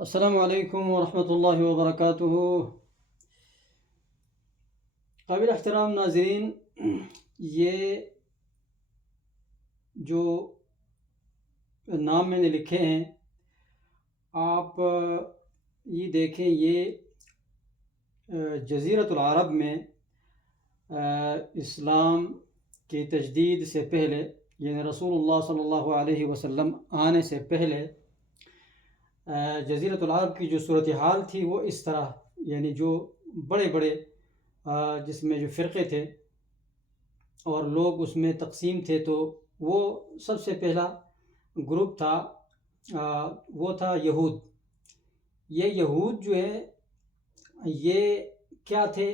السلام علیکم ورحمۃ اللہ وبرکاتہ۔ قابل احترام ناظرین، یہ جو نام میں نے لکھے ہیں آپ یہ دیکھیں، یہ جزیرۃ العرب میں اسلام کی تجدید سے پہلے، یعنی رسول اللہ صلی اللہ علیہ وسلم آنے سے پہلے جزیرۃ العرب کی جو صورتحال تھی وہ اس طرح، یعنی جو بڑے بڑے جس میں جو فرقے تھے اور لوگ اس میں تقسیم تھے، تو وہ سب سے پہلا گروپ تھا وہ تھا یہود۔ یہ یہود جو ہے یہ کیا تھے،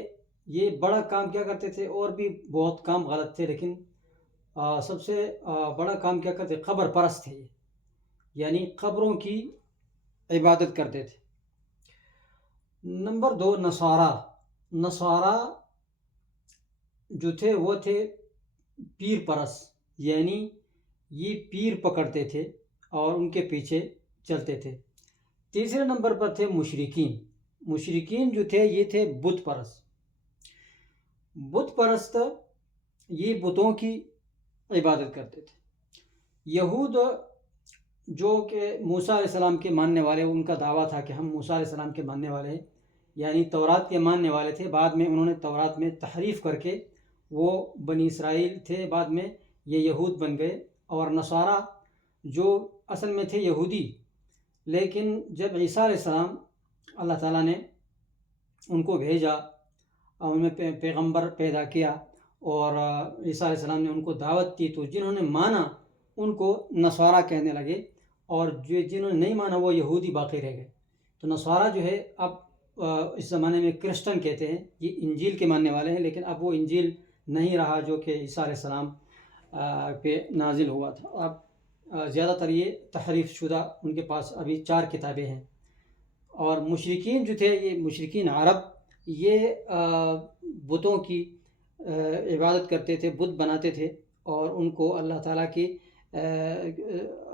یہ بڑا کام کیا کرتے تھے، اور بھی بہت کام غلط تھے، لیکن سب سے بڑا کام کیا کرتے، قبر پرست تھے، یعنی قبروں کی عبادت کرتے تھے۔ نمبر 2، نصارہ جو تھے وہ تھے پیر پرست، یعنی یہ پیر پکڑتے تھے اور ان کے پیچھے چلتے تھے۔ تیسرے نمبر پر تھے مشرکین جو تھے یہ تھے بت پرست، یہ بتوں کی عبادت کرتے تھے۔ یہود جو کہ موسیٰ علیہ السلام کے ماننے والے، ان کا دعویٰ تھا کہ ہم موسیٰ علیہ السلام کے ماننے والے ہیں، یعنی تورات کے ماننے والے تھے۔ بعد میں انہوں نے تورات میں تحریف کر کے وہ بنی اسرائیل تھے، بعد میں یہ یہود بن گئے۔ اور نصارہ جو اصل میں تھے یہودی، لیکن جب عیسیٰ علیہ السلام اللہ تعالیٰ نے ان کو بھیجا اور ان میں پیغمبر پیدا کیا اور عیسیٰ علیہ السلام نے ان کو دعوت دی، تو جنہوں نے مانا ان کو نصارہ کہنے لگے، اور جنہوں نے نہیں مانا وہ یہودی باقی رہ گئے۔ تو نصارہ جو ہے اب اس زمانے میں کرسچن کہتے ہیں، یہ انجیل کے ماننے والے ہیں، لیکن اب وہ انجیل نہیں رہا جو کہ عیسیٰ علیہ السلام پہ نازل ہوا تھا۔ اب زیادہ تر یہ تحریف شدہ ان کے پاس ابھی 4 کتابیں ہیں۔ اور مشرکین جو تھے، یہ مشرکین عرب، یہ بتوں کی عبادت کرتے تھے، بت بناتے تھے، اور ان کو اللہ تعالیٰ کی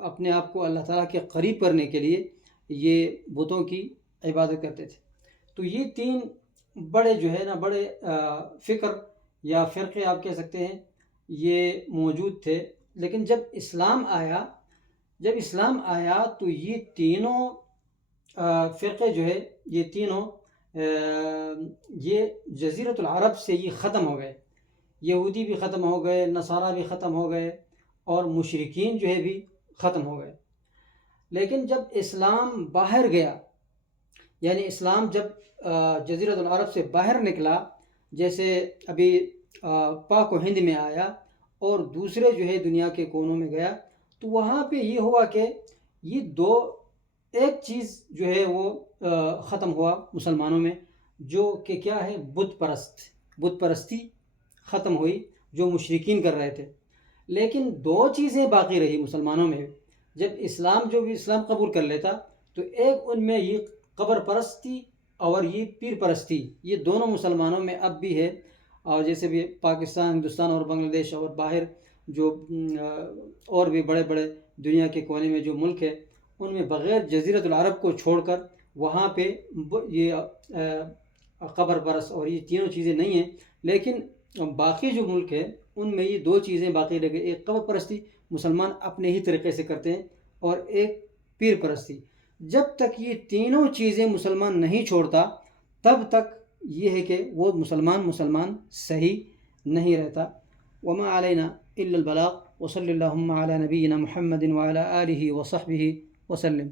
اپنے آپ کو اللہ تعالیٰ کے قریب کرنے کے لیے یہ بتوں کی عبادت کرتے تھے۔ تو یہ 3 بڑے جو ہے نا، بڑے فکر یا فرقے آپ کہہ سکتے ہیں، یہ موجود تھے۔ لیکن جب اسلام آیا تو یہ تینوں فرقے جو ہے، یہ تینوں یہ جزیرۃ العرب سے یہ ختم ہو گئے۔ یہودی بھی ختم ہو گئے، نصارہ بھی ختم ہو گئے، اور مشرکین جو ہے بھی ختم ہو گئے۔ لیکن جب اسلام باہر گیا، یعنی اسلام جب جزیرۃ العرب سے باہر نکلا، جیسے ابھی پاک و ہند میں آیا اور دوسرے جو ہے دنیا کے کونوں میں گیا، تو وہاں پہ یہ ہوا کہ یہ ایک چیز جو ہے وہ ختم ہوا مسلمانوں میں، جو کہ کیا ہے، بت پرستی ختم ہوئی جو مشرکین کر رہے تھے۔ لیکن 2 چیزیں باقی رہی مسلمانوں میں۔ جب اسلام قبول کر لیتا تو ایک ان میں یہ قبر پرستی اور یہ پیر پرستی، یہ دونوں مسلمانوں میں اب بھی ہے۔ اور جیسے بھی پاکستان، ہندوستان اور بنگلہ دیش اور باہر جو اور بھی بڑے بڑے دنیا کے کونے میں جو ملک ہے، ان میں بغیر جزیرۃ العرب کو چھوڑ کر وہاں پہ یہ قبر پرست اور یہ تینوں چیزیں نہیں ہیں۔ لیکن باقی جو ملک ہے ان میں یہ 2 چیزیں باقی رہ گئی، ایک قبر پرستی مسلمان اپنے ہی طریقے سے کرتے ہیں، اور ایک پیر پرستی۔ جب تک یہ تینوں چیزیں مسلمان نہیں چھوڑتا تب تک یہ ہے کہ وہ مسلمان صحیح نہیں رہتا۔ وما علینا الا البلاغ، وصلی اللہم علی نبینا محمد وعلی آلہ وصحبہ وسلم۔